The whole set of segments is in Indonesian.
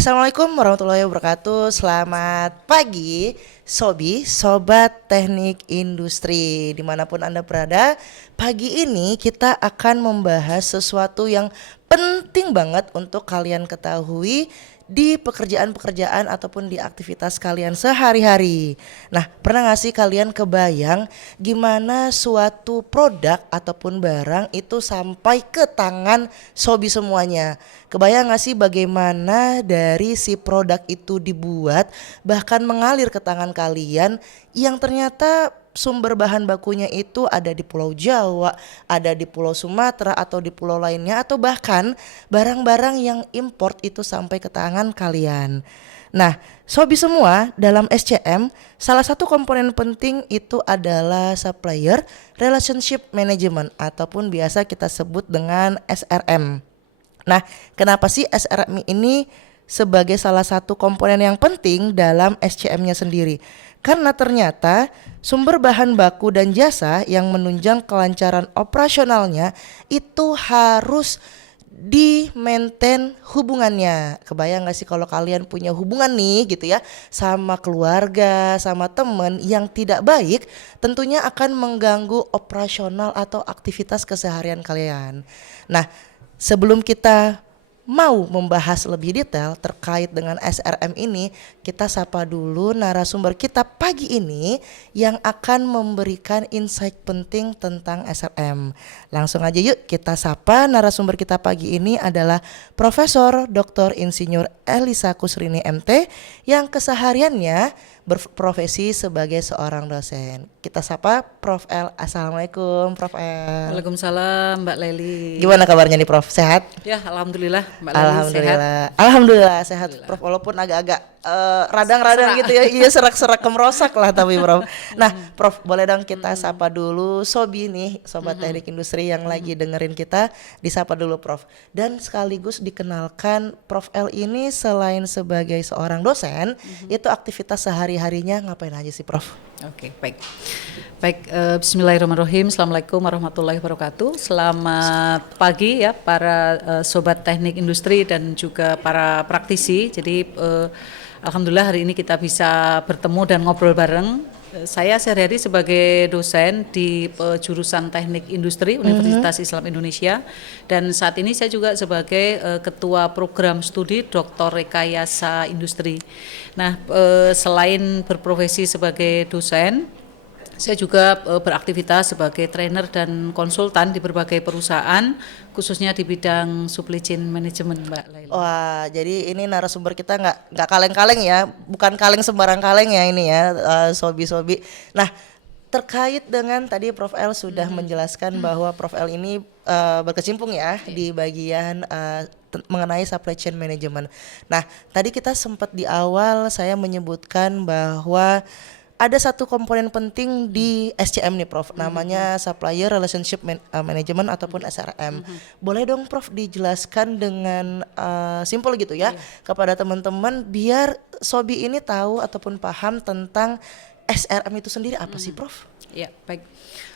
Assalamualaikum warahmatullahi wabarakatuh. Selamat pagi, Sobat Teknik Industri. Dimanapun Anda berada, pagi ini kita akan membahas sesuatu yang penting banget untuk kalian ketahui di pekerjaan-pekerjaan ataupun di aktivitas kalian sehari-hari. Nah, pernah gak sih kalian kebayang gimana suatu produk ataupun barang itu sampai ke tangan sobi semuanya? Kebayang gak sih bagaimana dari si produk itu dibuat bahkan mengalir ke tangan kalian yang ternyata sumber bahan bakunya itu ada di Pulau Jawa, ada di Pulau Sumatera atau di pulau lainnya, atau bahkan barang-barang yang import itu sampai ke tangan kalian. Nah, sobi semua, dalam SCM salah satu komponen penting itu adalah supplier relationship management ataupun biasa kita sebut dengan SRM. Nah, kenapa sih SRM ini sebagai salah satu komponen yang penting dalam SCM-nya sendiri? Karena ternyata sumber bahan baku dan jasa yang menunjang kelancaran operasionalnya itu harus di-maintain hubungannya. Kebayang gak sih kalau kalian punya hubungan nih gitu ya sama keluarga, sama temen yang tidak baik, tentunya akan mengganggu operasional atau aktivitas keseharian kalian. Nah, sebelum kita mau membahas lebih detail terkait dengan SRM ini, kita sapa dulu narasumber kita pagi ini yang akan memberikan insight penting tentang SRM. Langsung aja yuk kita sapa narasumber kita pagi ini adalah Profesor Dr. Insinyur Elisa Kusrini MT yang kesehariannya berprofesi sebagai seorang dosen. Kita sapa Prof L. Assalamualaikum Prof L. Waalaikumsalam Mbak Leli. Gimana kabarnya nih Prof? Sehat? Ya alhamdulillah Mbak Leli sehat. Alhamdulillah sehat Prof, walaupun agak-agak radang-radang gitu ya. Iya, serak-serak kemerosak lah tapi Prof. Nah Prof, boleh dong kita sapa dulu Sobi nih, Sobat Teknik Industri yang lagi dengerin kita, disapa dulu Prof. Dan sekaligus dikenalkan Prof L ini selain sebagai seorang dosen, itu aktivitas sehari-harinya ngapain aja sih Prof? Oke, baik. Bismillahirrahmanirrahim. Assalamualaikum warahmatullahi wabarakatuh. Selamat pagi ya para Sobat Teknik Industri dan juga para praktisi. Jadi alhamdulillah hari ini kita bisa bertemu dan ngobrol bareng. Saya sehari-hari sebagai dosen di jurusan Teknik Industri Universitas Islam Indonesia, dan saat ini saya juga sebagai ketua program studi Dr. Rekayasa Industri. Nah, selain berprofesi sebagai dosen, saya juga beraktivitas sebagai trainer dan konsultan di berbagai perusahaan, khususnya di bidang supply chain management, Mbak Laila. Wah, jadi ini narasumber kita nggak kaleng-kaleng ya, bukan kaleng sembarang kaleng ya ini ya, sobi-sobi. Nah, terkait dengan tadi Prof L sudah menjelaskan bahwa Prof L ini berkecimpung ya di bagian mengenai supply chain management. Nah, tadi kita sempat di awal saya menyebutkan bahwa ada satu komponen penting di SCM nih Prof, namanya Supplier Relationship Management ataupun SRM. Boleh dong Prof dijelaskan dengan simpel gitu ya kepada teman-teman biar Sobi ini tahu ataupun paham tentang SRM itu sendiri apa sih Prof? Ya, baik.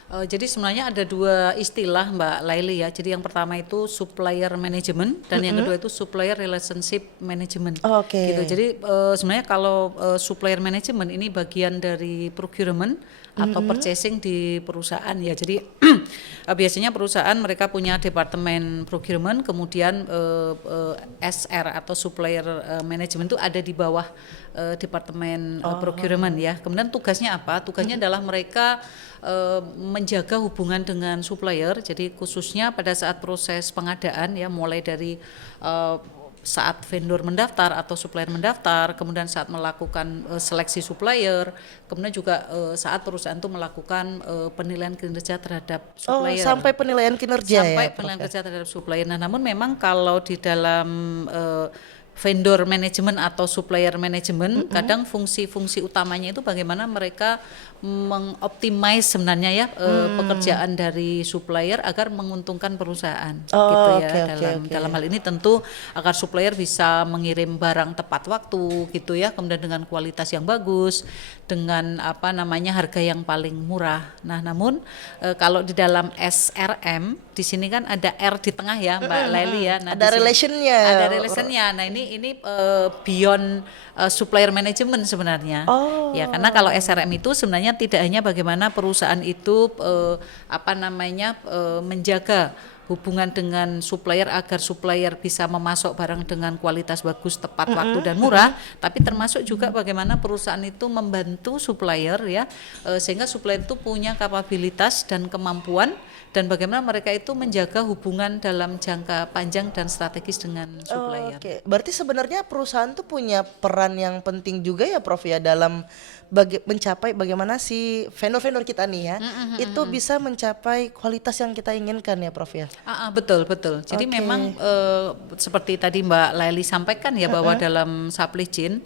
Jadi sebenarnya ada dua istilah Mbak Laili ya. Jadi yang pertama itu supplier management dan yang kedua itu supplier relationship management. Oke. Gitu. Jadi sebenarnya kalau supplier management ini bagian dari procurement atau purchasing di perusahaan ya. Jadi biasanya perusahaan mereka punya departemen procurement, kemudian SR atau supplier management itu ada di bawah departemen procurement ya. Kemudian tugasnya apa? Tugasnya adalah mereka menjaga hubungan dengan supplier. Jadi khususnya pada saat proses pengadaan ya, mulai dari saat vendor mendaftar atau supplier mendaftar, kemudian saat melakukan seleksi supplier, kemudian juga saat perusahaan itu melakukan penilaian kinerja terhadap supplier. Sampai penilaian kinerja sampai penilaian kinerja terhadap supplier. Nah, namun memang kalau di dalam vendor management atau supplier management, kadang fungsi-fungsi utamanya itu bagaimana mereka mengoptimize sebenarnya ya pekerjaan dari supplier agar menguntungkan perusahaan gitu ya. Dalam hal ini tentu agar supplier bisa mengirim barang tepat waktu gitu ya, kemudian dengan kualitas yang bagus, dengan harga yang paling murah. Nah, namun kalau di dalam SRM di sini kan ada R di tengah ya Mbak Laili ya. Nah, ada relationnya. Nah, ini ini beyond supplier management sebenarnya. Oh. Ya, karena kalau SRM itu sebenarnya tidak hanya bagaimana perusahaan itu menjaga hubungan dengan supplier agar supplier bisa memasok barang dengan kualitas bagus, tepat waktu dan murah, tapi termasuk juga bagaimana perusahaan itu membantu supplier ya, sehingga supplier itu punya kapabilitas dan kemampuan, dan bagaimana mereka itu menjaga hubungan dalam jangka panjang dan strategis dengan supplier. Oke, berarti sebenarnya perusahaan tuh punya peran yang penting juga ya Prof ya dalam mencapai bagaimana si vendor-vendor kita nih ya itu bisa mencapai kualitas yang kita inginkan ya Prof ya. Betul. Jadi memang seperti tadi Mbak Laili sampaikan ya bahwa dalam supply chain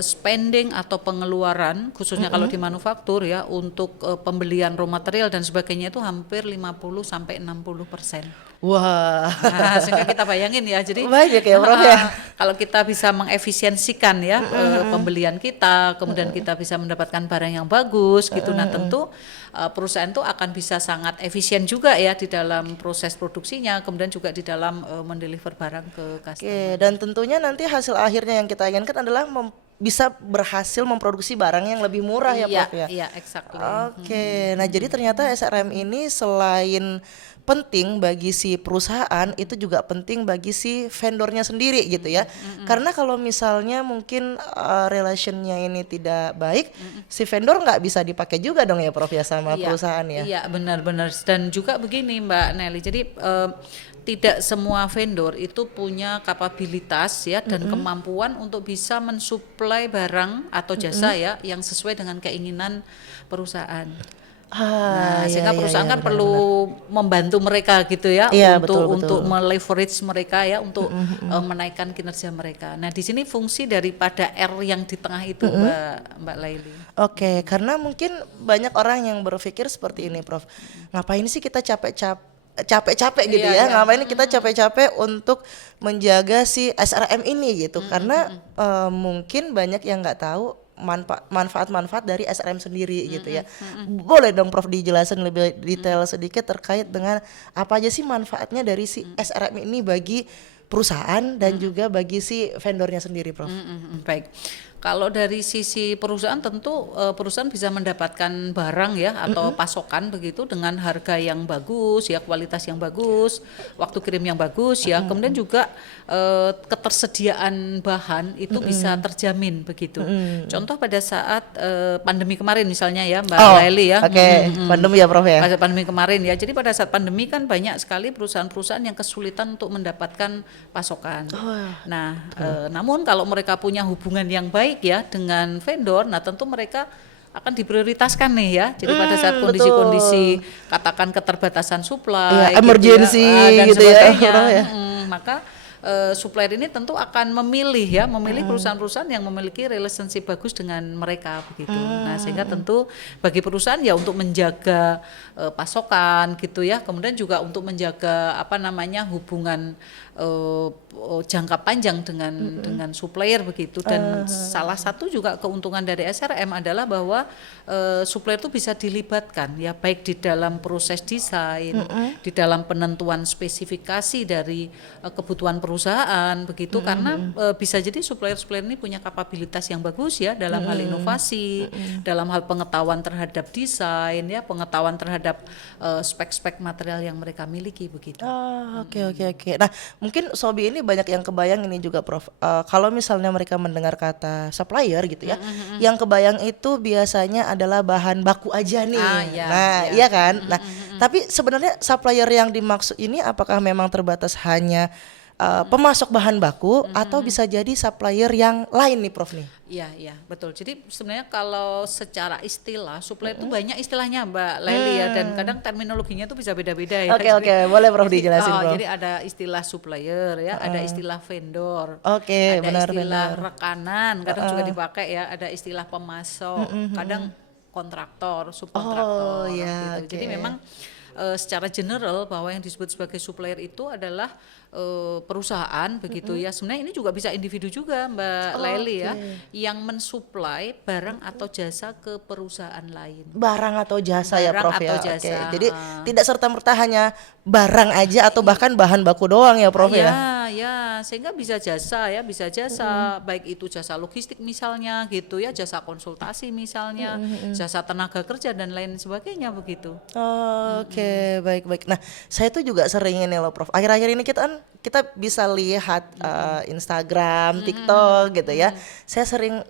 spending atau pengeluaran khususnya kalau di manufaktur ya untuk pembelian raw material dan sebagainya itu hampir 50-60%. Wah. Nah, sehingga kita bayangin ya, jadi banyak ya Prof ya. Kalau kita bisa mengefisiensikan ya pembelian kita, kemudian kita bisa mendapatkan barang yang bagus gitu. Nah, tentu perusahaan itu akan bisa sangat efisien juga ya di dalam proses produksinya, kemudian juga di dalam mendeliver barang ke customer. Oke, dan tentunya nanti hasil akhirnya yang kita inginkan adalah bisa berhasil memproduksi barang yang lebih murah ya Prof ya. Iya, exactly. Oke, nah jadi ternyata SRM ini selain penting bagi si perusahaan, itu juga penting bagi si vendornya sendiri gitu ya. Karena kalau misalnya mungkin relationnya ini tidak baik, si vendor nggak bisa dipakai juga dong ya Prof ya sama perusahaan ya. Iya, benar-benar. Dan juga begini Mbak Nelly, jadi tidak semua vendor itu punya kapabilitas ya dan kemampuan untuk bisa mensuplai barang atau jasa ya yang sesuai dengan keinginan perusahaan. Sehingga perusahaan kan perlu membantu mereka gitu ya, untuk meleverage mereka ya, untuk menaikkan kinerja mereka. Nah, di sini fungsi daripada R yang di tengah itu Mbak Laili. Oke, karena mungkin banyak orang yang berpikir seperti ini Prof. Ngapain sih kita capek-capek gitu ya, ngapain kita capek-capek untuk menjaga si SRM ini gitu, karena mungkin banyak yang nggak tahu manfaat-manfaat dari SRM sendiri gitu ya. Boleh dong Prof dijelasin lebih detail sedikit terkait dengan apa aja sih manfaatnya dari si SRM ini bagi perusahaan dan juga bagi si vendornya sendiri Prof. Baik. Kalau dari sisi perusahaan tentu perusahaan bisa mendapatkan barang ya atau pasokan begitu dengan harga yang bagus ya, kualitas yang bagus, waktu kirim yang bagus ya, kemudian juga ketersediaan bahan itu bisa terjamin begitu. Contoh pada saat pandemi kemarin misalnya ya Mbak Laili ya. Pandemi ya Prof ya. Pada pandemi kemarin ya. Jadi pada saat pandemi kan banyak sekali perusahaan-perusahaan yang kesulitan untuk mendapatkan pasokan. Nah, namun kalau mereka punya hubungan yang baik ya dengan vendor, nah tentu mereka akan diprioritaskan nih ya. Jadi pada saat kondisi-kondisi katakan keterbatasan supply, emergency dan gitu sebagainya, ya. maka supplier ini tentu akan memilih perusahaan-perusahaan yang memiliki relationship bagus dengan mereka begitu. Nah, sehingga tentu bagi perusahaan ya untuk menjaga pasokan gitu ya, kemudian juga untuk menjaga hubungan jangka panjang dengan supplier begitu. Dan salah satu juga keuntungan dari SRM adalah bahwa supplier itu bisa dilibatkan ya, baik di dalam proses desain, di dalam penentuan spesifikasi dari kebutuhan perusahaan begitu, karena bisa jadi supplier-supplier ini punya kapabilitas yang bagus ya dalam hal inovasi, dalam hal pengetahuan terhadap desain ya, pengetahuan terhadap spek-spek material yang mereka miliki begitu. Oke. Nah, mungkin Sobi ini banyak yang kebayang ini juga Prof. Kalau misalnya mereka mendengar kata supplier gitu ya, yang kebayang itu biasanya adalah bahan baku aja nih. Iya kan? Nah, tapi sebenarnya supplier yang dimaksud ini apakah memang terbatas hanya pemasok bahan baku atau bisa jadi supplier yang lain nih Prof nih? Iya, betul. Jadi sebenarnya kalau secara istilah supplier itu banyak istilahnya Mbak Laili ya, dan kadang terminologinya itu bisa beda-beda ya. Oke, boleh Prof dijelasin Prof. Jadi ada istilah supplier ya, ada istilah vendor. Oke, ada benar, istilah rekanan, kadang juga dipakai ya, ada istilah pemasok, kadang kontraktor, subkontraktor gitu. Jadi memang secara general bahwa yang disebut sebagai supplier itu adalah perusahaan begitu ya. Sebenarnya ini juga bisa individu juga Mbak Lely ya, yang mensuplai barang atau jasa ke perusahaan lain. Barang atau jasa ya Barang Prof atau ya. jasa, Oke. Jadi tidak serta-merta hanya barang aja atau bahkan bahan baku doang ya Prof ya. Ya, sehingga bisa jasa ya, bisa jasa baik itu jasa logistik misalnya gitu ya, jasa konsultasi misalnya, jasa tenaga kerja dan lain sebagainya begitu. Oke, baik-baik. Nah, saya tuh juga sering ini loh, Prof. Akhir-akhir ini kita bisa lihat Instagram, TikTok gitu ya. Saya sering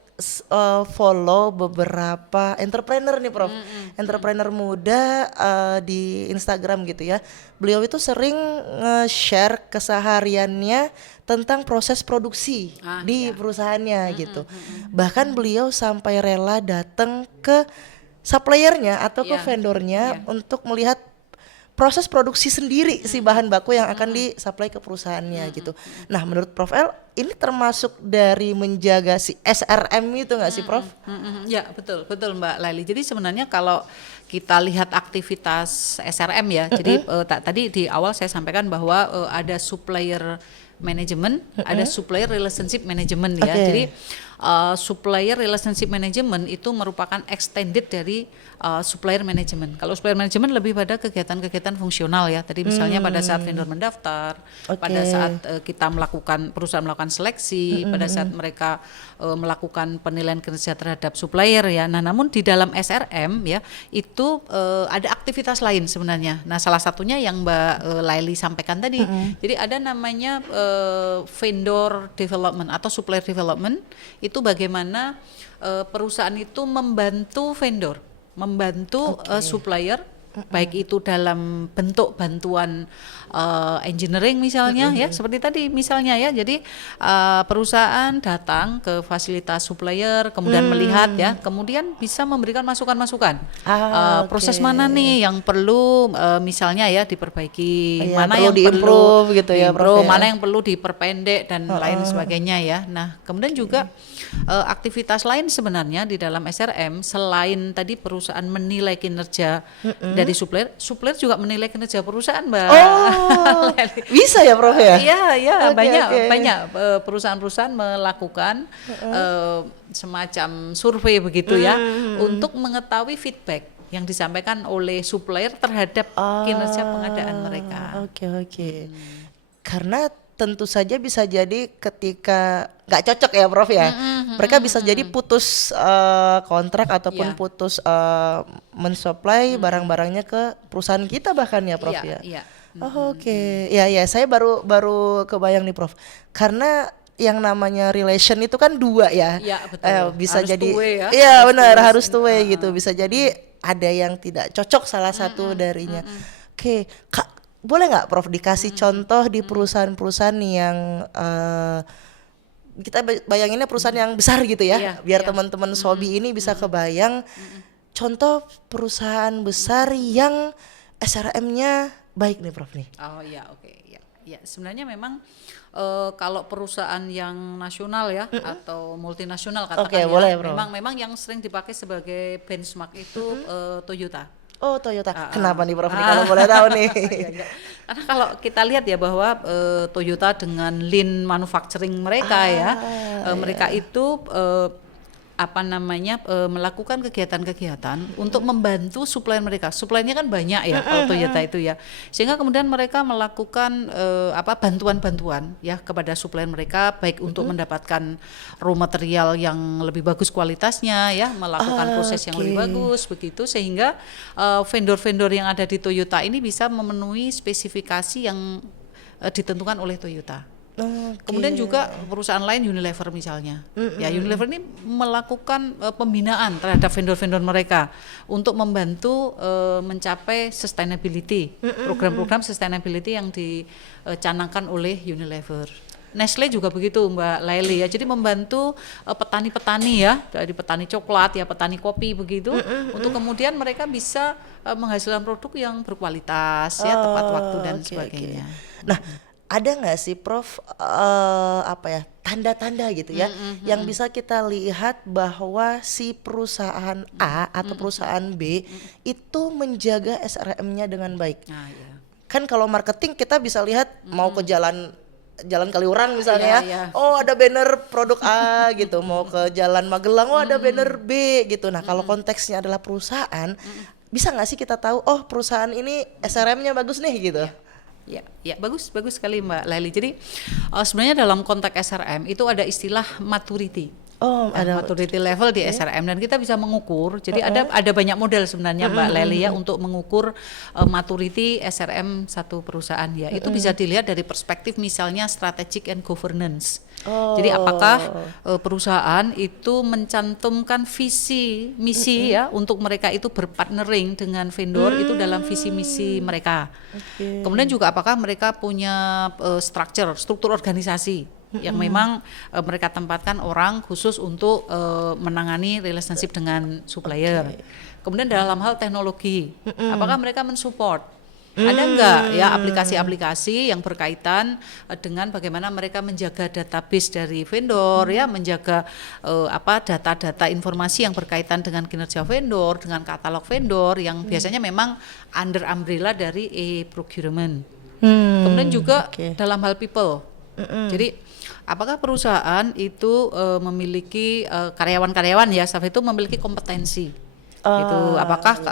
follow beberapa entrepreneur nih, Prof. Entrepreneur muda di Instagram gitu ya. Beliau itu sering nge-share kesehariannya tentang proses produksi di perusahaannya gitu. Bahkan beliau sampai rela datang ke suppliernya atau ke vendornya untuk melihat proses produksi sendiri si bahan baku yang akan disuplai ke perusahaannya gitu. Nah, menurut Prof L ini termasuk dari menjaga si SRM itu nggak sih Prof? Ya betul Mbak Laili. Jadi sebenarnya kalau kita lihat aktivitas SRM ya, jadi tadi di awal saya sampaikan bahwa ada supplier management, ada supplier relationship management ya. Jadi supplier relationship management itu merupakan extended dari supplier management. Kalau supplier management lebih pada kegiatan-kegiatan fungsional ya. Tadi misalnya pada saat vendor mendaftar, pada saat kita perusahaan melakukan seleksi, pada saat mereka melakukan penilaian kinerja terhadap supplier ya. Nah, namun di dalam SRM ya itu ada aktivitas lain sebenarnya. Nah, salah satunya yang Mbak Laili sampaikan tadi. Jadi ada namanya vendor development atau supplier development. Itu bagaimana perusahaan itu membantu vendor, membantu supplier, baik itu dalam bentuk bantuan engineering misalnya ya, seperti tadi misalnya ya. Jadi perusahaan datang ke fasilitas supplier, kemudian melihat ya, kemudian bisa memberikan masukan-masukan. Proses mana nih yang perlu misalnya ya diperbaiki, mana yang perlu gitu ya, Prof, ya. mana yang perlu diperpendek dan lain sebagainya ya. Nah, kemudian juga aktivitas lain sebenarnya di dalam SRM selain tadi perusahaan menilai kinerja dari supplier juga menilai kinerja perusahaan, Mbak. Oh, bisa ya Prof ya? Iya, banyak perusahaan-perusahaan melakukan semacam survei begitu ya untuk mengetahui feedback yang disampaikan oleh supplier terhadap kinerja pengadaan mereka. Oke. Karena tentu saja bisa jadi ketika nggak cocok ya Prof ya, mereka bisa jadi putus kontrak ataupun putus mensuplai barang-barangnya ke perusahaan kita bahkan ya Prof ya. Oke. Ya, saya baru kebayang nih Prof. Karena yang namanya relation itu kan dua ya. Iya, betul. Bisa Harus jadi two way ya. iya benar, harus two way gitu. Bisa jadi ada yang tidak cocok salah satu darinya. Oke, Kak, boleh nggak Prof dikasih contoh di perusahaan-perusahaan yang kita bayanginnya perusahaan yang besar gitu ya, biar teman-teman Sobi ini bisa kebayang contoh perusahaan besar yang SRM-nya baik nih Prof nih. Oh iya, oke. Ya, sebenarnya memang kalau perusahaan yang nasional ya atau multinasional katakan boleh, ya, Bro. memang yang sering dipakai sebagai benchmark itu Toyota. Oh, Toyota. Kenapa nih Prof nih kalau boleh tahu nih? Iya. Karena kalau kita lihat ya bahwa Toyota dengan lean manufacturing mereka mereka itu melakukan kegiatan-kegiatan untuk membantu supplier mereka. Suppliernya kan banyak ya kalau Toyota itu ya. Sehingga kemudian mereka melakukan bantuan-bantuan ya kepada supplier mereka baik untuk mendapatkan raw material yang lebih bagus kualitasnya ya, melakukan proses yang lebih bagus begitu sehingga vendor-vendor yang ada di Toyota ini bisa memenuhi spesifikasi yang ditentukan oleh Toyota. Kemudian juga perusahaan lain Unilever misalnya, ya Unilever ini melakukan pembinaan terhadap vendor-vendor mereka untuk membantu mencapai sustainability, program-program sustainability yang dicanangkan oleh Unilever. Nestle juga begitu Mbak Laili ya, jadi membantu petani-petani ya, dari petani coklat ya, petani kopi begitu, untuk kemudian mereka bisa menghasilkan produk yang berkualitas ya, tepat waktu dan sebagainya. Nah, ada nggak sih Prof tanda-tanda gitu ya yang bisa kita lihat bahwa si perusahaan A atau perusahaan B itu menjaga SRM-nya dengan baik? Nah, ya. kan kalau marketing kita bisa lihat mau ke jalan Kaliurang misalnya Iya, iya. oh ada banner produk A gitu, mau ke Jalan Magelang oh ada banner B gitu. Nah kalau konteksnya adalah perusahaan, bisa nggak sih kita tahu oh perusahaan ini SRM-nya bagus nih gitu? Ya, bagus sekali Mbak Leli. Jadi sebenarnya dalam konteks SRM itu ada istilah maturity. Oh ada. Maturity level di SRM, dan kita bisa mengukur. Jadi ada banyak model sebenarnya Mbak Leli ya untuk mengukur maturity SRM satu perusahaan ya. Itu bisa dilihat dari perspektif misalnya strategic and governance. Jadi apakah perusahaan itu mencantumkan visi misi ya untuk mereka itu berpartnering dengan vendor itu dalam visi misi mereka. Kemudian juga apakah mereka punya struktur organisasi yang memang mereka tempatkan orang khusus untuk menangani relationship dengan supplier. Kemudian dalam hal teknologi, apakah mereka mensupport? Ada enggak ya aplikasi-aplikasi yang berkaitan dengan bagaimana mereka menjaga database dari vendor ya, menjaga data-data informasi yang berkaitan dengan kinerja vendor, dengan katalog vendor yang biasanya memang under umbrella dari e-procurement. Kemudian juga dalam hal people. Jadi apakah perusahaan itu memiliki karyawan-karyawan ya, staff itu memiliki kompetensi gitu. Apakah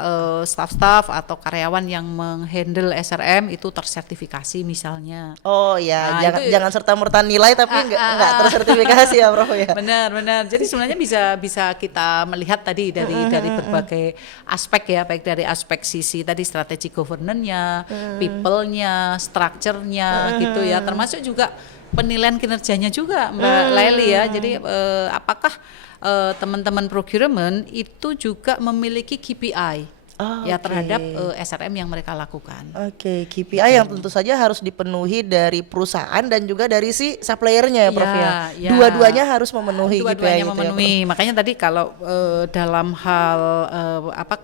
staff-staff atau karyawan yang menghandle SRM itu tersertifikasi misalnya. Oh ya, Nah, jangan serta-merta nilai tapi nggak tersertifikasi ya Prof ya. Benar. Jadi sebenarnya bisa kita melihat tadi dari berbagai aspek ya, baik dari aspek sisi tadi strategi governance-nya, people-nya, structure-nya gitu ya, termasuk juga penilaian kinerjanya juga Mbak Leli ya. Jadi apakah teman-teman procurement itu juga memiliki KPI ya terhadap SRM yang mereka lakukan. Oke, KPI yang tentu saja harus dipenuhi dari perusahaan dan juga dari si suppliernya ya Prof ya. Dua-duanya harus memenuhi KPI Dua-duanya itu memenuhi. ya, Makanya tadi kalau dalam hal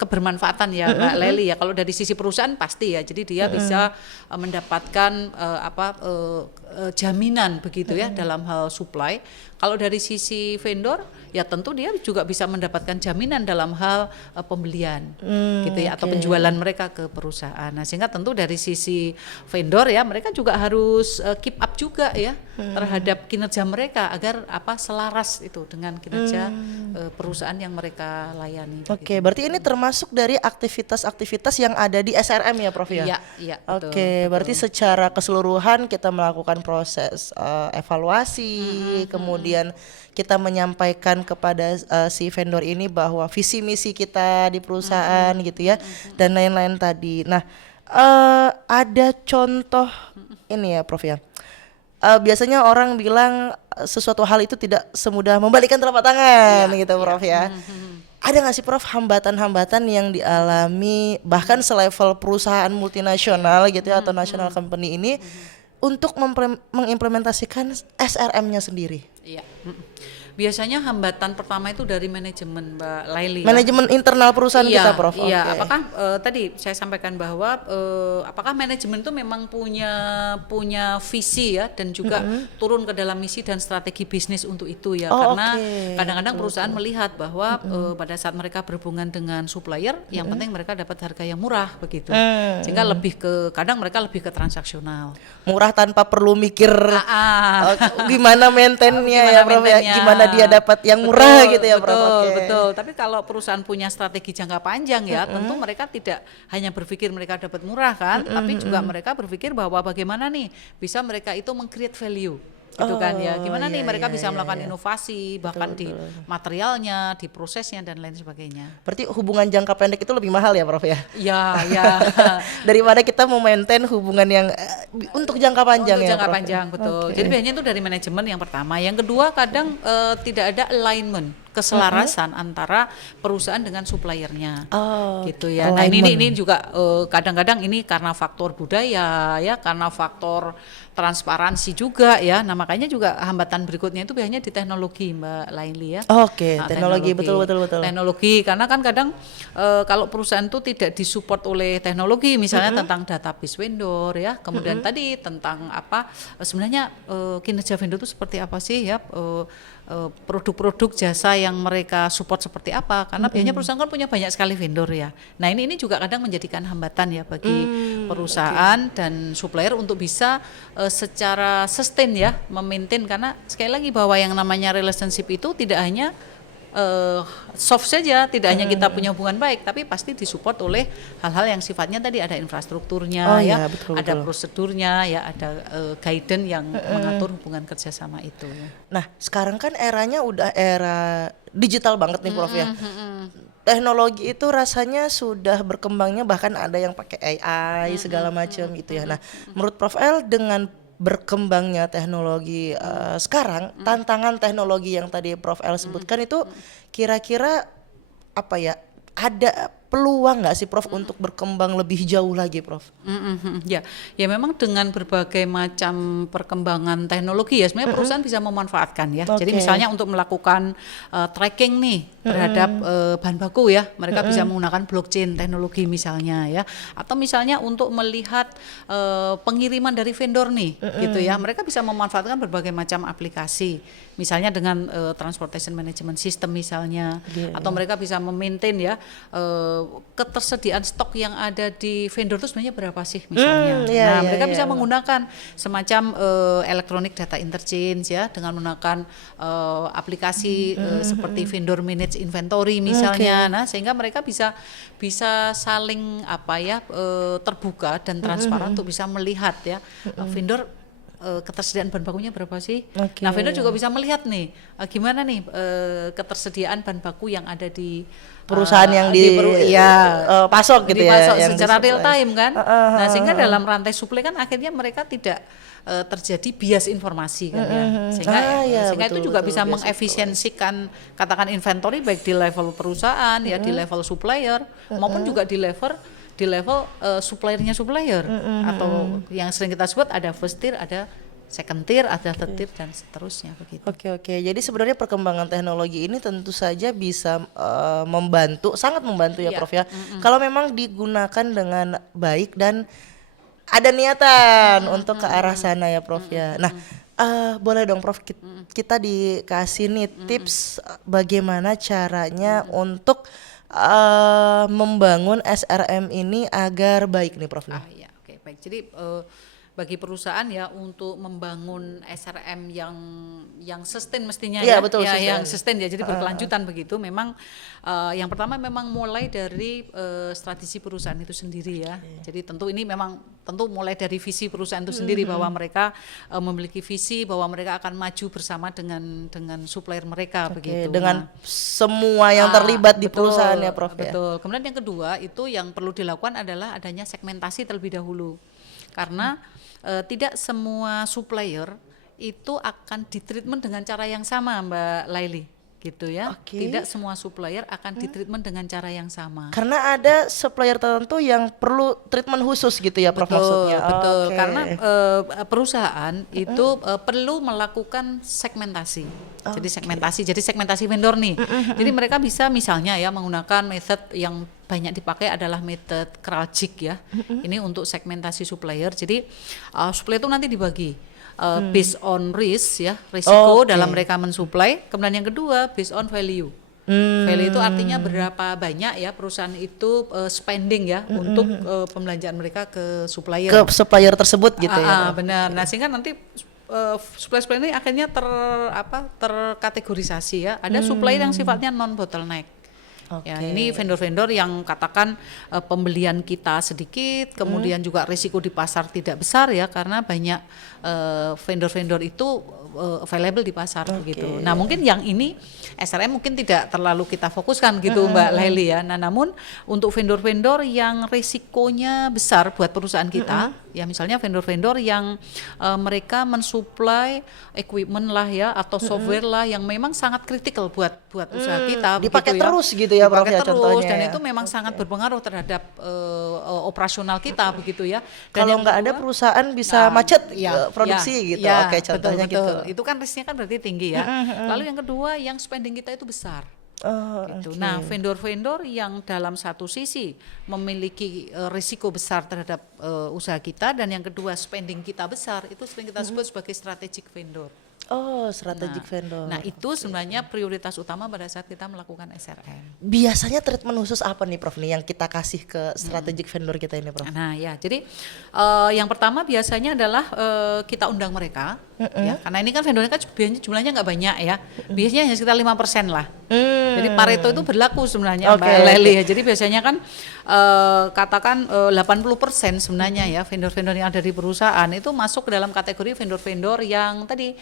kebermanfaatan ya Mbak Leli ya, kalau dari sisi perusahaan pasti ya. Jadi dia bisa mendapatkan jaminan begitu ya dalam hal supply. Kalau dari sisi vendor ya tentu dia juga bisa mendapatkan jaminan dalam hal pembelian gitu ya, atau penjualan mereka ke perusahaan. Nah, sehingga tentu dari sisi vendor ya mereka juga harus keep up juga ya terhadap kinerja mereka agar selaras itu dengan kinerja perusahaan yang mereka layani. Oke, berarti ini termasuk dari aktivitas-aktivitas yang ada di SRM ya Prof ya? Iya. Oke, berarti secara keseluruhan kita melakukan proses evaluasi, kemudian kita menyampaikan kepada si vendor ini bahwa visi misi kita di perusahaan gitu ya, dan lain-lain tadi. Nah, ada contoh ini ya Prof ya. Biasanya orang bilang sesuatu hal itu tidak semudah membalikkan telapak tangan gitu Prof ya. Ada nggak sih Prof hambatan-hambatan yang dialami bahkan selevel perusahaan multinasional gitu ya atau national company ini untuk mengimplementasikan SRM-nya sendiri? Iya. Biasanya hambatan pertama itu dari manajemen Mbak Laili. Manajemen internal perusahaan kita Prof. Iya, Okay. apakah tadi saya sampaikan bahwa apakah manajemen itu memang punya visi ya dan juga turun ke dalam misi dan strategi bisnis untuk itu ya, karena kadang-kadang perusahaan melihat bahwa pada saat mereka berhubungan dengan supplier yang penting mereka dapat harga yang murah begitu. Sehingga kadang mereka lebih ke transaksional. Murah tanpa perlu mikir gimana maintainnya ya Prof ya, gimana dia dapat yang murah gitu ya Prof. Betul. Tapi kalau perusahaan punya strategi jangka panjang ya, tentu mereka tidak hanya berpikir mereka dapat murah kan, tapi juga mereka berpikir bahwa bagaimana nih bisa mereka itu meng-create value. Gitu kan ya. Gimana nih mereka bisa melakukan inovasi bahkan di materialnya, di prosesnya dan lain sebagainya. Berarti hubungan jangka pendek itu lebih mahal ya Prof ya? Iya. Daripada kita memaintain hubungan yang untuk jangka panjang untuk ya jangka Prof? panjang, betul. Jadi biasanya itu dari manajemen yang pertama. Yang kedua kadang tidak ada alignment, keselarasan antara perusahaan dengan suppliernya. Gitu ya. Nah, ini juga kadang-kadang ini karena faktor budaya ya, karena faktor transparansi juga ya. Nah, makanya juga hambatan berikutnya itu biasanya di teknologi Mbak Laili ya. Oke, teknologi betul. Teknologi, karena kan kadang kalau perusahaan itu tidak disupport oleh teknologi, misalnya tentang database vendor ya, kemudian tadi tentang sebenarnya kinerja vendor itu seperti apa sih ya, produk-produk jasa yang mereka support seperti apa, karena biasanya perusahaan kan punya banyak sekali vendor ya. Nah ini juga kadang menjadikan hambatan ya bagi perusahaan dan supplier untuk bisa secara sustain ya memaintain, karena sekali lagi bahwa yang namanya relationship itu tidak hanya soft saja, tidak hanya kita punya hubungan baik, tapi pasti disupport oleh hal-hal yang sifatnya tadi ada infrastrukturnya ya, betul, ada betul. prosedurnya ya, ada guidance yang mengatur hubungan kerjasama itu. Nah, sekarang kan eranya udah era digital banget nih Prof ya. Teknologi itu rasanya sudah berkembangnya, bahkan ada yang pakai AI segala macam gitu ya. Nah, menurut Prof L dengan berkembangnya teknologi sekarang, tantangan teknologi yang tadi Prof L sebutkan itu kira-kira apa ya? Ada peluang nggak sih Prof untuk berkembang lebih jauh lagi Prof? Ya, ya memang dengan berbagai macam perkembangan teknologi ya sebenarnya perusahaan bisa memanfaatkan ya. Jadi misalnya untuk melakukan tracking nih terhadap bahan baku ya, mereka bisa menggunakan blockchain teknologi misalnya ya. Atau misalnya untuk melihat pengiriman dari vendor nih, gitu ya. Mereka bisa memanfaatkan berbagai macam aplikasi. Misalnya dengan transportation management system misalnya, atau mereka bisa memaintain ya ketersediaan stok yang ada di vendor itu sebenarnya berapa sih misalnya. Mereka bisa menggunakan semacam electronic data interchange ya, dengan menggunakan aplikasi seperti vendor manage inventory misalnya. Nah, sehingga mereka bisa saling terbuka dan transparan untuk bisa melihat ya vendor ketersediaan bahan bakunya berapa sih? Nah, vendor juga bisa melihat nih gimana nih ketersediaan bahan baku yang ada di perusahaan yang pasok gitu dipasok ya, secara real time kan. Nah, sehingga dalam rantai suplai kan akhirnya mereka tidak terjadi bias informasi kan ya. Sehingga itu juga bisa mengefisiensikan katakan inventory baik di level perusahaan ya, di level supplier maupun juga di level suppliernya supplier, atau yang sering kita sebut ada first tier, ada second tier, ada third tier dan seterusnya begitu. Oke. Jadi sebenarnya perkembangan teknologi ini tentu saja bisa sangat membantu ya Prof ya. Kalau memang digunakan dengan baik dan ada niatan untuk ke arah sana ya Prof ya. Nah, boleh dong Prof kita dikasih nih tips bagaimana caranya untuk membangun SRM ini agar baik nih Prof. Oke, baik. Jadi bagi perusahaan ya untuk membangun SRM yang sustain mestinya betul, yang sustain ya, jadi berkelanjutan begitu. Memang yang pertama memang mulai dari strategi perusahaan itu sendiri ya. Jadi tentu mulai dari visi perusahaan itu sendiri, bahwa mereka memiliki visi bahwa mereka akan maju bersama dengan supplier mereka begitu. Dengan semua yang terlibat di perusahaan ya Prof. Betul. Kemudian yang kedua itu yang perlu dilakukan adalah adanya segmentasi terlebih dahulu. Karena tidak semua supplier itu akan ditreatment dengan cara yang sama Mbak Laili, gitu ya. Tidak semua supplier akan ditreatment dengan cara yang sama. Karena ada supplier tertentu yang perlu treatment khusus gitu ya Prof, maksudnya. Betul. Karena perusahaan itu perlu melakukan segmentasi. Jadi segmentasi vendor nih. Jadi mereka bisa misalnya ya menggunakan method yang banyak dipakai adalah method Kraljic ya. Ini untuk segmentasi supplier. Jadi supplier itu nanti dibagi based on risk ya, risiko dalam mereka mensuplai. Kemudian yang kedua based on value. Value itu artinya berapa banyak ya perusahaan itu spending ya untuk pembelanjaan mereka ke supplier. Ke supplier tersebut gitu ya. Benar. Nah, sehingga nanti supplier ini akhirnya terkategorisasi ya. Ada supplier yang sifatnya non bottleneck. Ya, ini vendor-vendor yang katakan pembelian kita sedikit, kemudian juga risiko di pasar tidak besar ya, karena banyak vendor-vendor itu available di pasar begitu. Nah, mungkin yang ini SRM mungkin tidak terlalu kita fokuskan gitu Mbak Laili ya. Nah, namun untuk vendor-vendor yang risikonya besar buat perusahaan kita, ya misalnya vendor-vendor yang mereka mensuplai equipment lah ya, atau software lah yang memang sangat kritikal buat usaha kita. Dipakai begitu terus gitu ya Prof ya, contohnya. Dan itu memang sangat berpengaruh terhadap operasional kita begitu ya. Dan kalau nggak ada perusahaan bisa macet produksi gitu. Contohnya betul. gitu. Itu kan risknya kan berarti tinggi ya. Lalu yang kedua yang spending kita itu besar. Gitu. Nah, vendor-vendor yang dalam satu sisi memiliki risiko besar terhadap usaha kita, dan yang kedua spending kita besar, itu sering kita sebut sebagai strategic vendor. Oh, strategic Nah, vendor. nah itu sebenarnya prioritas utama pada saat kita melakukan SRM. Biasanya treatment khusus apa nih Prof nih yang kita kasih ke strategic vendor kita ini Prof? Nah ya, jadi yang pertama biasanya adalah kita undang mereka, ya, karena ini kan vendornya kan jumlahnya nggak banyak ya, biasanya hanya sekitar 5% lah. Jadi Pareto itu berlaku sebenarnya Mbak Leli ya. Jadi biasanya kan katakan 80% sebenarnya ya vendor-vendor yang ada di perusahaan itu masuk ke dalam kategori vendor-vendor yang tadi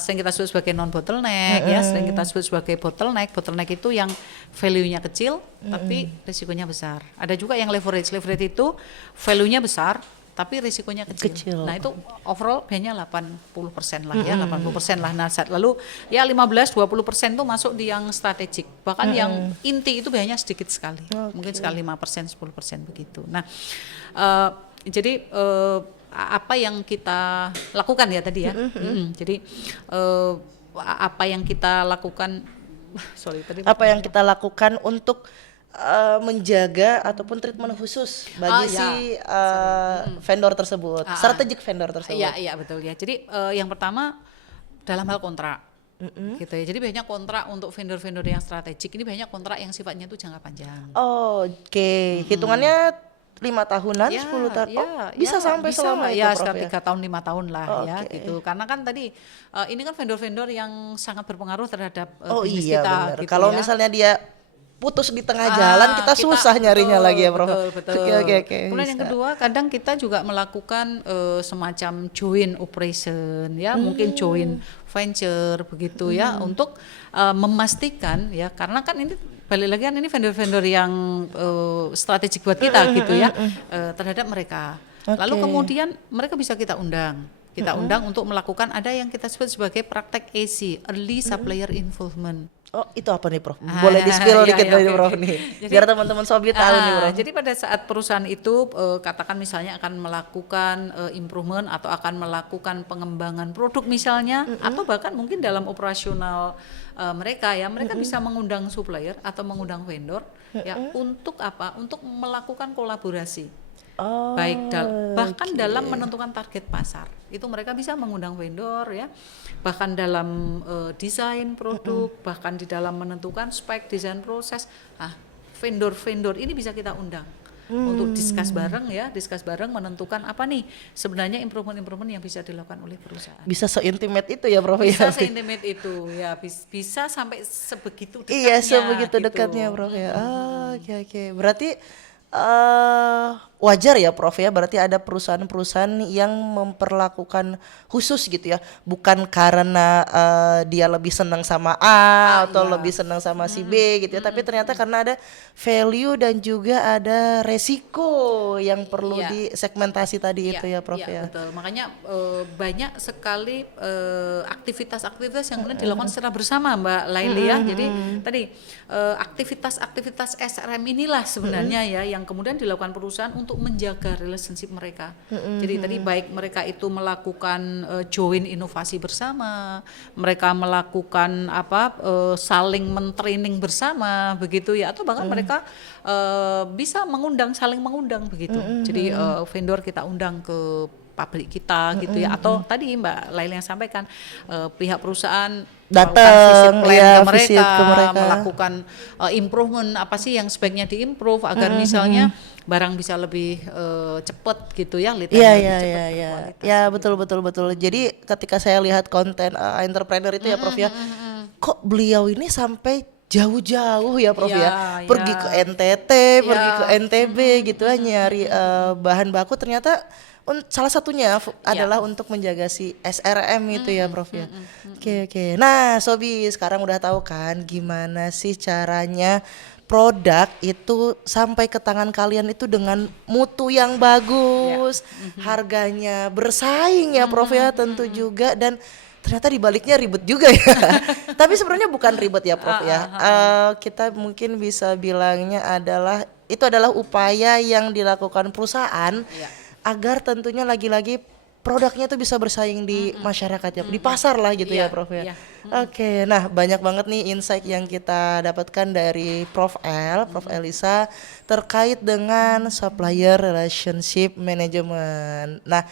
sering kita sebut sebagai non bottleneck ya, sering kita sebut sebagai bottleneck. Bottleneck itu yang value-nya kecil tapi risikonya besar. Ada juga yang leverage itu value-nya besar tapi risikonya kecil. Nah itu overall biasanya 80% lah ya, 80% lah. Nah lalu ya 15-20% tuh masuk di yang strategik. Bahkan yang inti itu biasanya sedikit sekali. Mungkin sekali 5%, 10% begitu. Nah jadi apa yang kita lakukan ya tadi ya. Jadi apa yang kita lakukan apa yang kita lakukan untuk menjaga ataupun treatment khusus bagi vendor tersebut, strategic vendor tersebut. Iya betul ya. Jadi yang pertama dalam hal kontrak, gitu ya. Jadi banyak kontrak untuk vendor-vendor yang strategik ini banyak kontrak yang sifatnya itu jangka panjang. Oke. Hitungannya 5 tahunan, 10 tahun, bisa sampai bisa, selama itu ya, Prof sekitar 3 tahun 5 tahun lah ya gitu. Karena kan tadi ini kan vendor-vendor yang sangat berpengaruh terhadap bisnis kita. Benar. Gitu kalau ya. misalnya dia putus di tengah jalan, kita susah nyarinya lagi ya Prof. Betul. Oke. Kemudian yang kedua, kadang kita juga melakukan semacam joint operation ya, mungkin joint venture begitu ya, untuk memastikan ya, karena kan ini balik lagi kan ini vendor-vendor yang strategik buat kita gitu ya, terhadap mereka. Lalu kemudian mereka bisa kita undang. Untuk melakukan ada yang kita sebut sebagai praktek AC, Early Supplier Involvement. Oh, itu apa nih Prof? Boleh di-spill dikit nih Prof nih. Jadi, biar teman-teman sobi tahu nih Prof. Jadi pada saat perusahaan itu katakan misalnya akan melakukan improvement atau akan melakukan pengembangan produk misalnya, atau bahkan mungkin dalam operasional mereka bisa mengundang supplier atau mengundang vendor ya, untuk apa? Untuk melakukan kolaborasi. Bahkan dalam menentukan target pasar itu mereka bisa mengundang vendor ya, bahkan dalam desain produk, bahkan di dalam menentukan spek, desain proses. Vendor-vendor ini bisa kita undang untuk discuss bareng menentukan apa nih sebenarnya improvement yang bisa dilakukan oleh perusahaan. Bisa se-intimate itu ya Prof? Bisa se-intimate itu ya, bisa sampai sebegitu dekatnya. Iya, sebegitu gitu. Dekatnya Prof ya. Oke. Berarti wajar ya Prof ya, berarti ada perusahaan-perusahaan yang memperlakukan khusus gitu ya, bukan karena dia lebih senang sama A atau lebih senang sama si B gitu ya, tapi ternyata karena ada value dan juga ada resiko yang perlu disegmentasi tadi itu ya Prof ya. Betul, makanya banyak sekali aktivitas-aktivitas yang kemudian dilakukan secara bersama Mbak Laili ya. Jadi tadi aktivitas-aktivitas SRM inilah sebenarnya ya yang kemudian dilakukan perusahaan untuk menjaga relationship mereka. Jadi tadi baik mereka itu melakukan join inovasi bersama, mereka melakukan saling mentraining bersama begitu ya, atau bahkan mereka bisa saling mengundang begitu. Jadi vendor kita undang ke pabrik kita gitu ya, atau tadi Mbak Laila yang sampaikan pihak perusahaan datang visit ke mereka melakukan improvement apa sih yang sebaiknya diimprove agar misalnya barang bisa lebih cepat gitu ya, ya betul. Jadi ketika saya lihat konten entrepreneur itu ya Prof ya, kok beliau ini sampai jauh-jauh ya Prof ya, pergi ke NTT, pergi ke NTB gitu ya, nyari bahan baku, ternyata salah satunya adalah untuk menjaga si SRM itu ya Prof ya. Oke. Nah Sobi, sekarang udah tahu kan gimana sih caranya produk itu sampai ke tangan kalian itu dengan mutu yang bagus, harganya bersaing ya Prof ya tentu juga, dan ternyata dibaliknya ribet juga ya. Tapi sebenarnya bukan ribet ya Prof ya. Kita mungkin bisa bilangnya itu adalah upaya yang dilakukan perusahaan agar tentunya lagi-lagi produknya tuh bisa bersaing di masyarakat ya, di pasar lah gitu ya Prof ya. Oke, nah banyak banget nih insight yang kita dapatkan dari Prof Elisa terkait dengan supplier relationship management. Nah,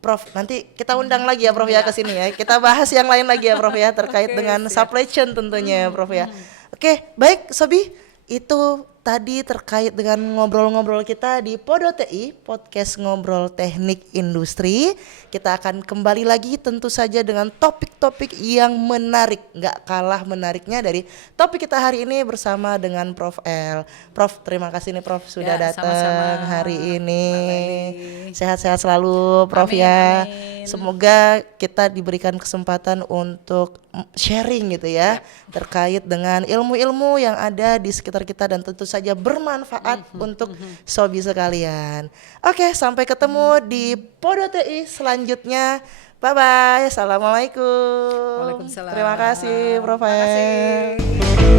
Prof, nanti kita undang lagi ya Prof ya ke sini ya. Kita bahas yang lain lagi ya Prof ya terkait dengan supply chain tentunya Prof ya. Oke, baik Sobi, itu tadi terkait dengan ngobrol-ngobrol kita di Podo TI, podcast ngobrol teknik industri. Kita akan kembali lagi tentu saja dengan topik-topik yang menarik, nggak kalah menariknya dari topik kita hari ini bersama dengan Prof L. Prof, terima kasih nih Prof sudah Ya, datang sama-sama, hari ini. Mbak Leli. Sehat-sehat selalu Prof Amin, ya. amin. Semoga kita diberikan kesempatan untuk sharing gitu ya terkait dengan ilmu-ilmu yang ada di sekitar kita dan tentu saja bermanfaat untuk sobi sekalian. Oke, sampai ketemu di Podo TI selanjutnya. Bye bye. Assalamualaikum. Waalaikumsalam. Terima kasih Prof. Terima kasih.